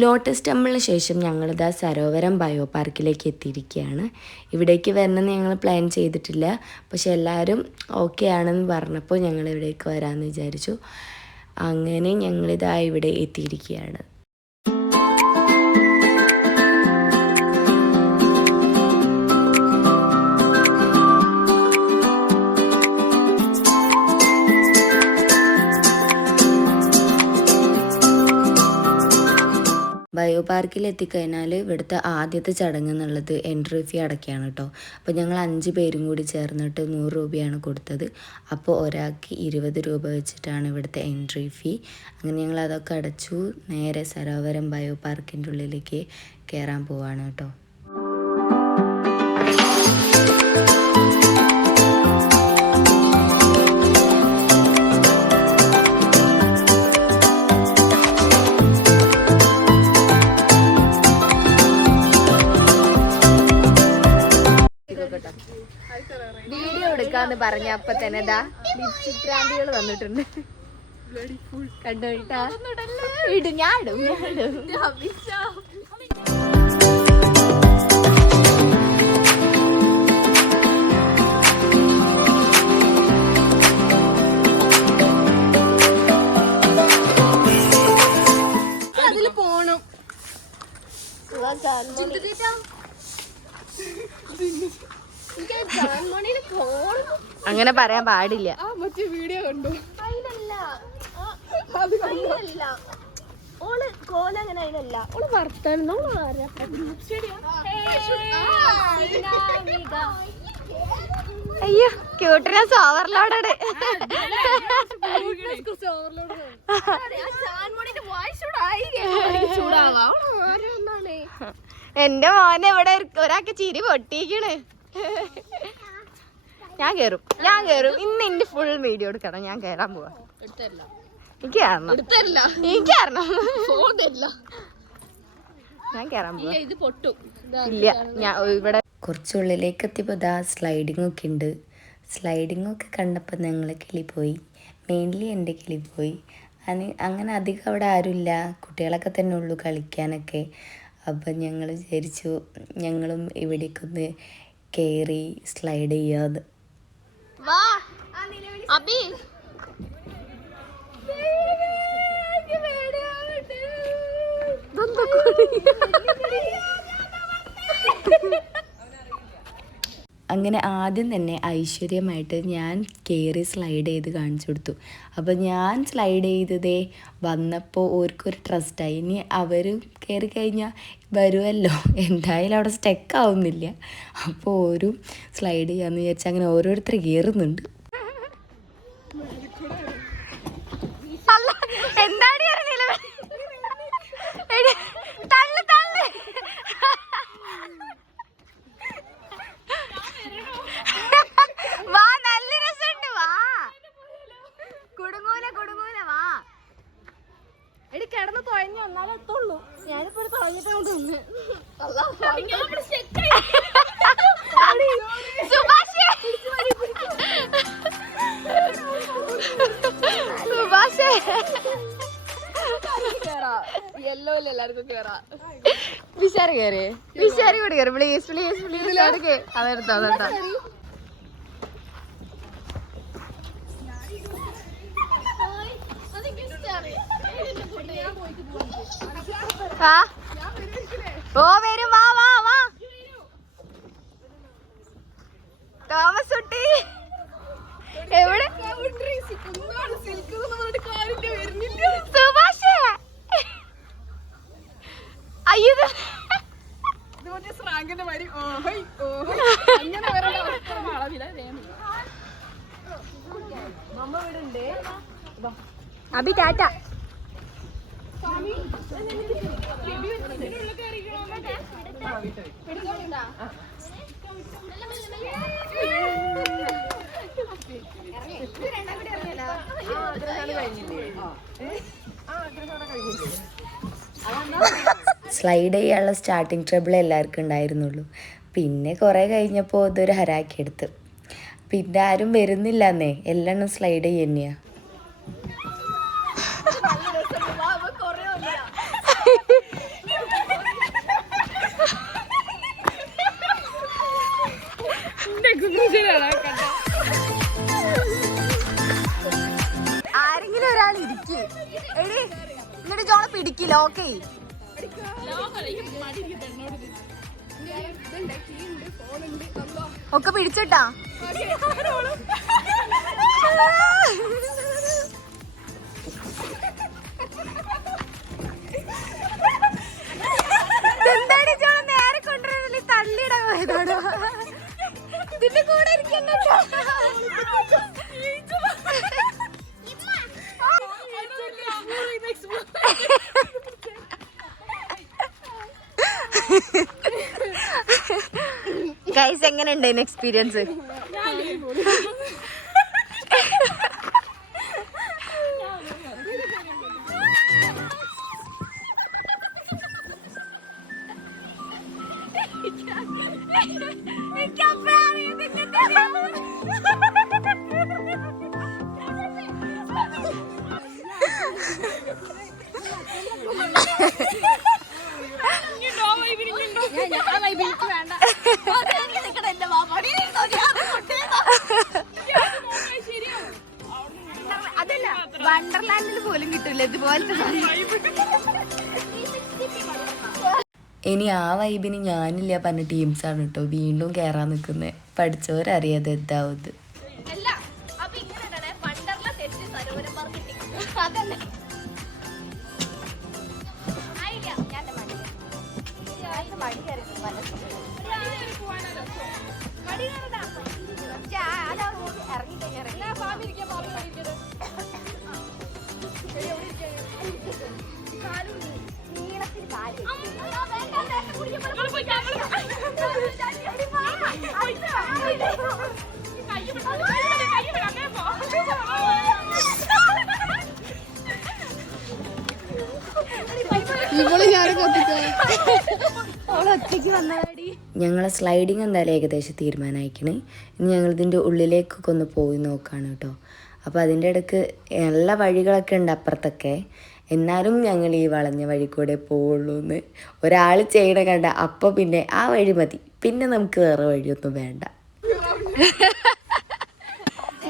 Lotus ടെമ്പിളിന് ശേഷം ഞങ്ങളിതാ Sarovaram bio പാർക്കിലേക്ക് എത്തിയിരിക്കുകയാണ്. ഇവിടേക്ക് വരണമെന്ന് ഞങ്ങൾ പ്ലാൻ ചെയ്തിട്ടില്ല, പക്ഷെ എല്ലാവരും ഓക്കെ ആണെന്ന് പറഞ്ഞപ്പോൾ ഞങ്ങൾ ഇവിടേക്ക് വരാമെന്ന് വിചാരിച്ചു. അങ്ങനെ ഞങ്ങളിതാ ഇവിടെ എത്തിയിരിക്കുകയാണ്. ബയോ പാർക്കിൽ എത്തിക്കഴിഞ്ഞാൽ ഇവിടുത്തെ ആദ്യത്തെ ചടങ്ങ് എന്നുള്ളത് എൻട്രി ഫീ അടയ്ക്കുകയാണ് കേട്ടോ. അപ്പോൾ ഞങ്ങൾ 5 പേരും കൂടി ചേർന്നിട്ട് 100 രൂപയാണ് കൊടുത്തത്. അപ്പോൾ ഒരാൾക്ക് 20 രൂപ വെച്ചിട്ടാണ് ഇവിടുത്തെ എൻട്രി ഫീ. അങ്ങനെ ഞങ്ങൾ അതൊക്കെ അടച്ചു. നേരെ സരോവരം ബയോ പാർക്കിൻ്റെ ഉള്ളിലേക്ക് കയറാൻ പോവാണ് കേട്ടോ. വീഡിയോ എടുക്കാന്ന് പറഞ്ഞ അപ്പൊ തന്നെ ലിപ്സ്റ്റിക് ബ്രാൻഡുകൾ വന്നിട്ടുണ്ട്. കണ്ടോട്ടാ ഇടും ഞാടും അതില് പോണം. അങ്ങനെ പറയാൻ പാടില്ല. മറ്റേ വീഡിയോ കണ്ടു. ഓള് കോലങ്ങനെ അതിനല്ല, ഓള് വർത്താനം. അയ്യോ ക്യൂട്ട്നെസ് ഓവർലോഡഡ്. എന്റെ മോനെ ഇവിടെ ഒരാൾക്ക് ചിരി പൊട്ടിക്കണ്. ഞാൻ കേറും ഇന്ന് എന്റെ ഫുൾ വീഡിയോ എടുക്കണം. ഞാൻ കേറാൻ പോവാ. എനിക്ക് ഞാൻ കേറാൻ പോവാ. ഇല്ല ഞാൻ ഇവിടെ കുറച്ചുള്ളിലേക്ക് എത്തിയപ്പോൾ സ്ലൈഡിങ് ഒക്കെ ഉണ്ട്. സ്ലൈഡിങ് ഒക്കെ കണ്ടപ്പോൾ ഞങ്ങൾ കിളി പോയി. മെയിൻലി എൻ്റെ കിളി പോയി. അങ്ങനെ അധികം അവിടെ ആരുമില്ല, കുട്ടികളൊക്കെ തന്നെ ഉള്ളൂ കളിക്കാനൊക്കെ. അപ്പം ഞങ്ങൾ വിചാരിച്ചു ഞങ്ങളും ഇവിടേക്കൊന്ന് കയറി സ്ലൈഡ് ചെയ്യാതെ. അങ്ങനെ ആദ്യം തന്നെ ഐശ്വര്യമായിട്ട് ഞാൻ കയറി സ്ലൈഡ് ചെയ്ത് കാണിച്ചു കൊടുത്തു. അപ്പോൾ ഞാൻ സ്ലൈഡ് ചെയ്തതേ വന്നപ്പോൾ ഓർക്കൊരു ട്രസ്റ്റായി. ഇനി അവർ കയറി കഴിഞ്ഞാൽ വരുമല്ലോ, എന്തായാലും അവിടെ സ്റ്റക്ക് ആവുന്നില്ല. അപ്പോൾ ഓരും സ്ലൈഡ് ചെയ്യാമെന്ന് വിചാരിച്ച് അങ്ങനെ ഓരോരുത്തർ കയറുന്നുണ്ട്. കിടന്ന് തുഴഞ്ഞു വന്നാലേ എത്തുള്ളൂ. ഞാനിപ്പോ തുഴഞ്ഞിട്ട് എല്ലാവർക്കും കേറാ. വിശാരി കയറി വിശാരി കൂടി കയറി. പ്ലീസ് പ്ലീസ് പ്ലീസ് അതെടുത്തോ അതെടുത്തോ. ഓ വരും. വാ വാ വാ തോമസ് കുട്ടി. എവിടെ സുഭാഷേ? അയ്യോ അഭി ടാറ്റ. സ്ലൈഡ് ചെയ്യാനുള്ള സ്റ്റാർട്ടിങ് ട്രബിൾ എല്ലാവർക്കും ഉണ്ടായിരുന്നുള്ളൂ. പിന്നെ കുറേ കഴിഞ്ഞപ്പോൾ ഇതൊരു ഹരാക്കിയെടുത്ത്. പിന്നെ ആരും വരുന്നില്ലെന്നേ, എല്ലാം സ്ലൈഡ് ചെയ്യുന്നയാ. എടി എന്നിട്ട് ജോളെ പിടിക്കില്ല. ഓക്കെ ഒക്കെ പിടിച്ചിട്ടാ. എന്താടി ജോള നേരെ കൊണ്ടുവരുന്നില്ല, തള്ളിയിടാൻ പോയതോടോ. ഇതിന്റെ കൂടെ ഇരിക്കണ്ടോ? ഗൈസ് എങ്ങനെ ഉണ്ടായിരുന്നു എക്സ്പീരിയൻസ്? അതല്ല വണ്ടർലാൻഡിൽ പോലും കിട്ടില്ല ഇതുപോലത്തെ. ഇനി ആ വൈബിന് ഞാനില്ല പറഞ്ഞ ടീംസാണ് കേട്ടോ വീണ്ടും കയറാൻ നിൽക്കുന്നത്. പഠിച്ചവരറിയാതെ എന്താവുന്നത്. ഞങ്ങളെ സ്ലൈഡിങ് എന്തായാലും ഏകദേശം തീരുമാനമായിക്കണ്. ഇനി ഞങ്ങളിതിൻ്റെ ഉള്ളിലേക്കൊക്കെ ഒന്ന് പോയി നോക്കാണ് കേട്ടോ. അപ്പോൾ അതിൻ്റെ ഇടയ്ക്ക് നല്ല വഴികളൊക്കെ ഉണ്ട് അപ്പുറത്തൊക്കെ. എന്നാലും ഞങ്ങൾ ഈ വളഞ്ഞ വഴി കൂടെ പോവുള്ളൂ എന്ന് ഒരാൾ ചെയ്യണ കണ്ട അപ്പോൾ പിന്നെ ആ വഴി മതി, പിന്നെ നമുക്ക് വേറെ വഴിയൊന്നും വേണ്ട.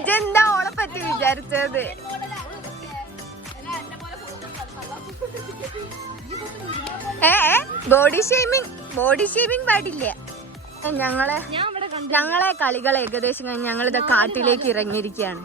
ഇതെന്താ ഓളെ പറ്റി വിചാരിച്ചത്? ബോഡി ഷേമിങ് പാടില്ല. ഞങ്ങളെ കളികൾ ഏകദേശം കഴിഞ്ഞ് ഞങ്ങളിത് കാട്ടിലേക്ക് ഇറങ്ങിയിരിക്കുകയാണ്.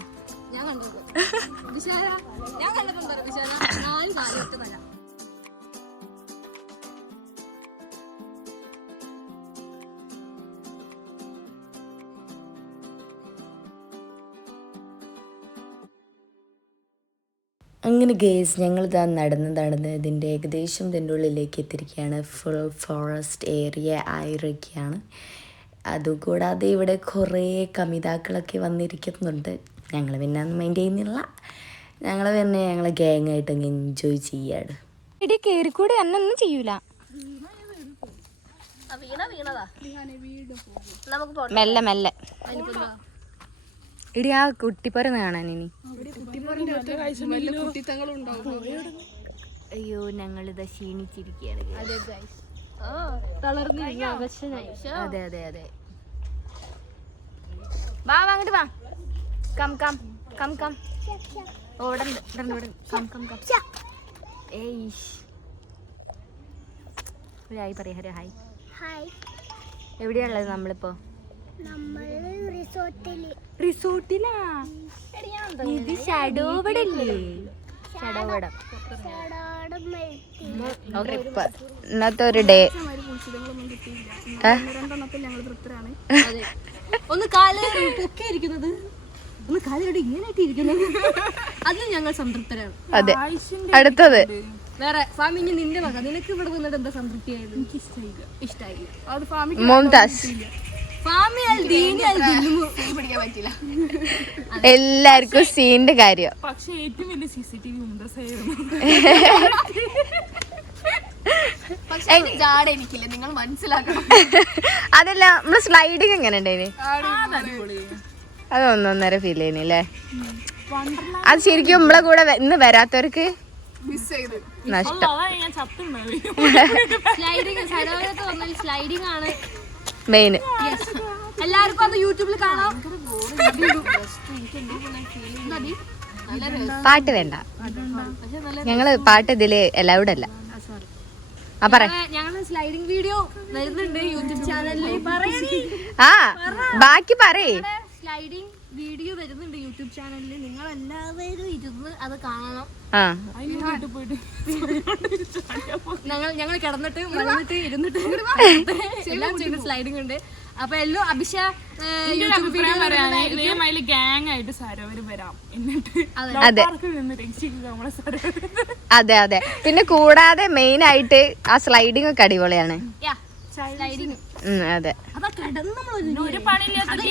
അങ്ങനെ ഗേസ് ഞങ്ങളിതാ നടന്ന് ഇതിൻ്റെ ഏകദേശം ഇതിൻ്റെ ഉള്ളിലേക്ക് എത്തിയിരിക്കുകയാണ്. ഫുൾ ഫോറസ്റ്റ് ഏരിയ ആയിരിക്കുകയാണ്. അതുകൂടാതെ ഇവിടെ കുറേ കമിതാക്കളൊക്കെ വന്നിരിക്കുന്നുണ്ട്. ഞങ്ങൾ പിന്നെ ഒന്നും മൈൻഡ് ചെയ്യുന്നില്ല. ഞങ്ങൾ പിന്നെ ഞങ്ങൾ ഗ്യാങ്ങായിട്ട് അങ്ങ് എൻജോയ് ചെയ്യാണ്. ഇടി കയറിക്കൂടെ എന്നൊന്നും ചെയ്യൂല. മെല്ലെ മെല്ലെ ഇടി ആ കുട്ടിപ്പറന്ന് കാണാൻ ഇനി. അയ്യോ ഞങ്ങളിത് ക്ഷീണിച്ചിരിക്കുകയാണ്. അതെ അതെ അതെ. വാ അങ്ങോട്ട് വാ. Come come come come. ഓടണ്ട് കം കം കം. ഏയ് ഒരു ഹായ് പറയാ. ഹരോ ഹായ്. ഹായ്. എവിടെയാണുള്ളത് നമ്മളിപ്പോ? റിസോർട്ടിലാ. ഇത് ഷഡോവടല്ലേ? ഷഡോവടം. ഇന്നത്തെ ഒരു ഡേ ഒന്ന് കാല് പൊക്കിയിരിക്കുന്നത്, ഒന്ന് കാലോട് ഇങ്ങനെയായിട്ട് ഇരിക്കുന്നത്, അതിൽ ഞങ്ങൾ സംതൃപ്തരാണ്. അതെ. അടുത്തത് വേറെ ഫാമി. ഇനി നിന്റെ മക നിനക്ക് ഇവിടെ വന്നിട്ട് എന്താ സംതൃപ്തിയായത്? എനിക്ക് ഇഷ്ടായില്ല. മോംതാസ് എല്ലാവർക്കും സീനിന്റെ കാര്യം. പക്ഷെ ഏറ്റവും വലിയ CCTV എനിക്കില്ല, നിങ്ങൾ മനസ്സിലാക്കണം. അതല്ല നമ്മള് സ്ലൈഡിങ് എങ്ങനെ ഉണ്ടായിന്? അത് ഒന്നൊന്നര ഫീൽ ചെയ്യുന്നില്ലേ? അത് ശരിക്കും നമ്മളെ കൂടെ ഇന്ന് വരാത്തവർക്ക് നഷ്ടം. സ്ലൈഡിങ് ആണ് മെയിൻ. എല്ലാവർക്കും അത് യൂട്യൂബിൽ കാണാം. പാട്ട് വേണ്ട, ഞങ്ങള് പാട്ട് ഇതില് അലൗഡ് അല്ല. ആ പറ. ഞങ്ങള് സ്ലൈഡിംഗ് വീഡിയോ വരുന്നുണ്ട് യൂട്യൂബ് ചാനലിൽ. ആ ബാക്കി പറയേ. സ്ലൈഡിംഗ് വീഡിയോ വരുന്നുണ്ട് യൂട്യൂബ് ചാനലിൽ. നിങ്ങൾ എല്ലാവരും ഇരുന്ന് അത് കാണണം. ഞങ്ങൾ കിടന്നിട്ട് മലന്നിട്ട് ഇരുന്നിട്ട് എല്ലാം ചെയ്യുന്ന സ്ലൈഡിംഗ് ഉണ്ട്. അപ്പൊ എല്ലാം അഭിഷ ഗ്യാങ് ആയിട്ട് സരോവര് വരാം. അതെ അതെ. പിന്നെ കൂടാതെ മെയിൻ ആയിട്ട് ആ സ്ലൈഡിംഗ് ഒക്കെ അടിപൊളിയാണ്. അതെ ഒരു പണിയില്ലാത്ത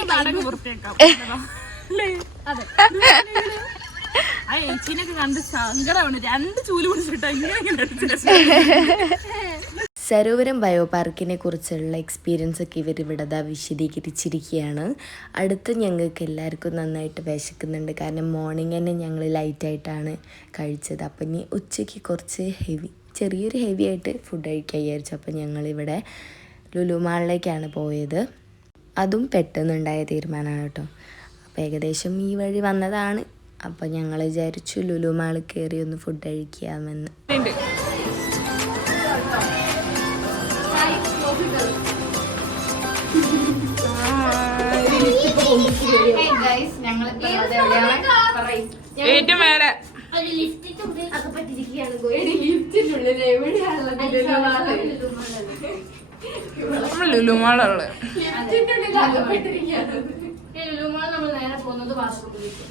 കണ്ട് സങ്കടമാണ്. 2 ചൂല് പിടിച്ചിട്ടാ. സരോവരം ബയോ പാർക്കിനെ കുറിച്ചുള്ള എക്സ്പീരിയൻസ് ഒക്കെ ഇവർ ഇവിടെ വിശദീകരിച്ചിരിക്കുകയാണ്. അടുത്ത് ഞങ്ങൾക്ക് എല്ലാവർക്കും നന്നായിട്ട് വിശക്കുന്നുണ്ട്. കാരണം മോർണിംഗ് തന്നെ ഞങ്ങൾ ലൈറ്റായിട്ടാണ് കഴിച്ചത്. അപ്പം ഇനി ഉച്ചയ്ക്ക് കുറച്ച് ചെറിയൊരു ഹെവി ആയിട്ട് ഫുഡ് കഴിക്കാൻ വിചാരിച്ചു. അപ്പം ഞങ്ങളിവിടെ ലുലു മാളിലേക്കാണ് പോയത്. അതും പെട്ടെന്നുണ്ടായ തീരുമാനമാണ് കേട്ടോ. അപ്പോൾ ഏകദേശം ഈ വഴി വന്നതാണ്. അപ്പോൾ ഞങ്ങൾ വിചാരിച്ചു ലുലു മാളിൽ കയറി ഒന്ന് ഫുഡ് കഴിക്കാമെന്ന്. ഏറ്റവും മേലെ ലുലുമാളുള്ളത്. നമ്മൾ നേരെ പോകുന്നത് വാഷ്റൂമിലേക്ക്.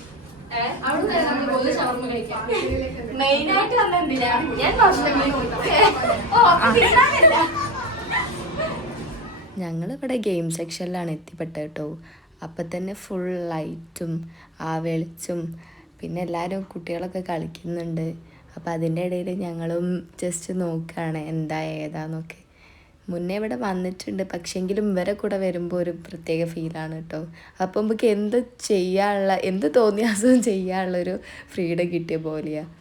ഞങ്ങളിവിടെ ഗെയിം സെക്ഷനിലാണ് എത്തിപ്പെട്ടത് കേട്ടോ. അപ്പം തന്നെ ഫുൾ ലൈറ്റും ആ വെളിച്ചും പിന്നെ എല്ലാവരും കുട്ടികളൊക്കെ കളിക്കുന്നുണ്ട്. അപ്പം അതിൻ്റെ ഇടയിൽ ഞങ്ങളും ജസ്റ്റ് നോക്കുകയാണ് എന്താ ഏതാന്നൊക്കെ. മുന്നേ ഇവിടെ വന്നിട്ടുണ്ട്, പക്ഷെങ്കിലും ഇവരെ കൂടെ വരുമ്പോൾ ഒരു പ്രത്യേക ഫീലാണ് കേട്ടോ. അപ്പം നമുക്ക് എന്ത് തോന്നിയാസവും ചെയ്യാനുള്ളൊരു ഫ്രീഡം കിട്ടിയ പോലെയാണ്.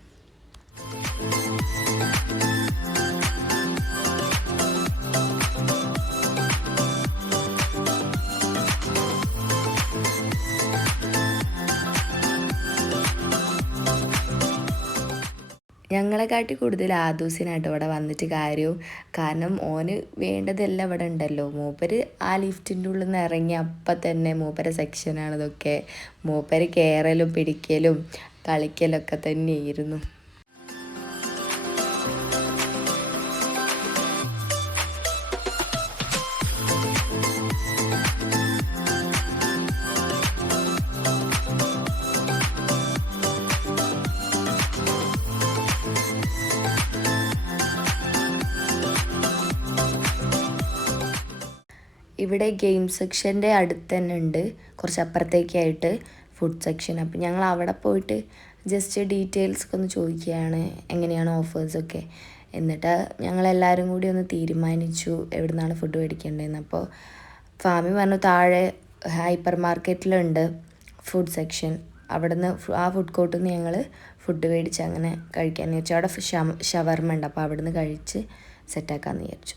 ഞങ്ങളെക്കാട്ടി കൂടുതൽ ആദൂസിനായിട്ട് ഇവിടെ വന്നിട്ട് കാര്യവും. കാരണം ഓന് വേണ്ടതെല്ലാം ഇവിടെ ഉണ്ടല്ലോ. മൂപ്പര് ആ ലിഫ്റ്റിൻ്റെ ഉള്ളിൽ നിന്ന് ഇറങ്ങി അപ്പം തന്നെ മൂപ്പരെ സെക്ഷനാണ് ഇതൊക്കെ. മൂപ്പര് കയറലും പിടിക്കലും കളിക്കലൊക്കെ തന്നെയായിരുന്നു. ഇവിടെ ഗെയിം സെക്ഷൻ്റെ അടുത്ത് തന്നെ ഉണ്ട്, കുറച്ച് അപ്പുറത്തേക്കായിട്ട് ഫുഡ് സെക്ഷൻ. അപ്പം ഞങ്ങൾ അവിടെ പോയിട്ട് ജസ്റ്റ് ഡീറ്റെയിൽസൊക്കെ ഒന്ന് ചോദിക്കുകയാണ്, എങ്ങനെയാണ് ഓഫേഴ്സൊക്കെ. എന്നിട്ട് ഞങ്ങളെല്ലാവരും കൂടി ഒന്ന് തീരുമാനിച്ചു എവിടെ നിന്നാണ് ഫുഡ് മേടിക്കേണ്ടതെന്ന്. അപ്പോൾ ഫാമി പറഞ്ഞു താഴെ ഹൈപ്പർ മാർക്കറ്റിലുണ്ട് ഫുഡ് സെക്ഷൻ. അവിടെ നിന്ന് ആ ഫുഡ് കോർട്ടിൽ നിന്ന് ഞങ്ങൾ ഫുഡ് മേടിച്ച് അങ്ങനെ കഴിക്കാമെന്ന് വിചാരിച്ചു. അവിടെ ഷവർമ ഉണ്ട്, അപ്പോൾ അവിടെ നിന്ന് കഴിച്ച് സെറ്റാക്കാമെന്ന് വിചാരിച്ചു.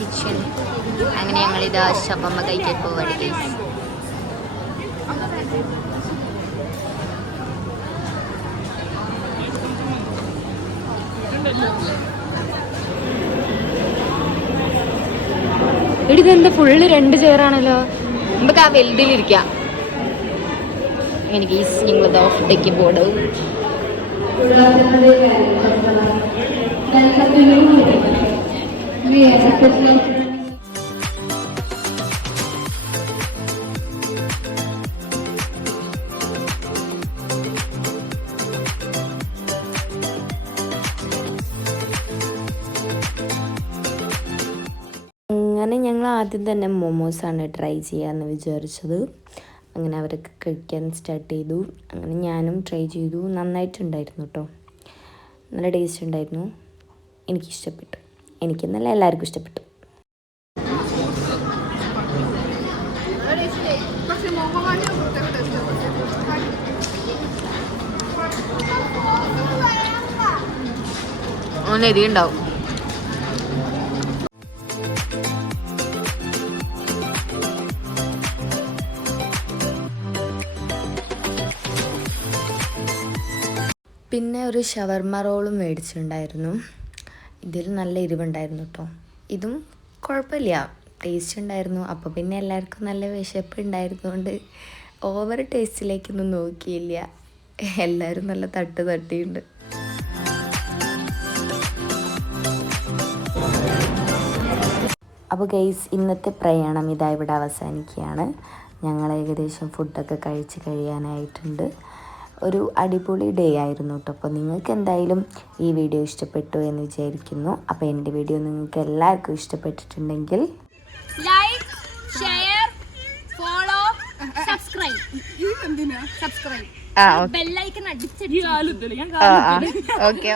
കിച്ചൺ. അങ്ങനെ ഞങ്ങളിതാ ഷവർമ കഴിക്കാൻ പോവാണ് ഗൈസ്. ഇതെന്താ ഫുള്ള് 2 ചെയറാണല്ലോ. നമുക്ക് ആ വലുതിലിരിക്കാം. എനിക്ക് ഞങ്ങളിതാ ഫുഡേക്ക് പോട്. ആദ്യം തന്നെ മോമോസാണ് ട്രൈ ചെയ്യാമെന്ന് വിചാരിച്ചത്. അങ്ങനെ അവരൊക്കെ കഴിക്കാൻ സ്റ്റാർട്ട് ചെയ്തു. അങ്ങനെ ഞാനും ട്രൈ ചെയ്തു. നന്നായിട്ടുണ്ടായിരുന്നു കേട്ടോ, നല്ല ടേസ്റ്റ് ഉണ്ടായിരുന്നു. എനിക്കിഷ്ടപ്പെട്ടു. എനിക്കെന്നല്ല, എല്ലാവർക്കും ഇഷ്ടപ്പെട്ടു. എരിയുണ്ടാവും. പിന്നെ ഒരു ഷവർമ റോളും മേടിച്ചിട്ടുണ്ടായിരുന്നു. ഇതിൽ നല്ല എരിവുണ്ടായിരുന്നു കേട്ടോ. ഇതും കുഴപ്പമില്ല, ടേസ്റ്റ് ഉണ്ടായിരുന്നു. അപ്പോൾ പിന്നെ എല്ലാവർക്കും നല്ല വിശപ്പ് ഉണ്ടായിരുന്നുകൊണ്ട് ഓവർ ടേസ്റ്റിലേക്കൊന്നും നോക്കിയില്ല. എല്ലാവരും നല്ല തട്ടിയുണ്ട്. അപ്പോൾ ഗൈസ്, ഇന്നത്തെ പ്രയാണം ഇതാ ഇവിടെ അവസാനിക്കുകയാണ്. ഞങ്ങൾ ഏകദേശം ഫുഡൊക്കെ കഴിച്ച് കഴിയാനായിട്ടുണ്ട്. ഒരു അടിപൊളി ഡേ ആയിരുന്നു കേട്ടോ. അപ്പോൾ നിങ്ങൾക്ക് എന്തായാലും ഈ വീഡിയോ ഇഷ്ടപ്പെട്ടു എന്ന് വിചാരിക്കുന്നു. അപ്പോൾ എൻ്റെ വീഡിയോ നിങ്ങൾക്ക് എല്ലാവർക്കും ഇഷ്ടപ്പെട്ടിട്ടുണ്ടെങ്കിൽ like, share, follow, subscribe. Bell icon അടിച്ചിട്ട് ഓക്കെ.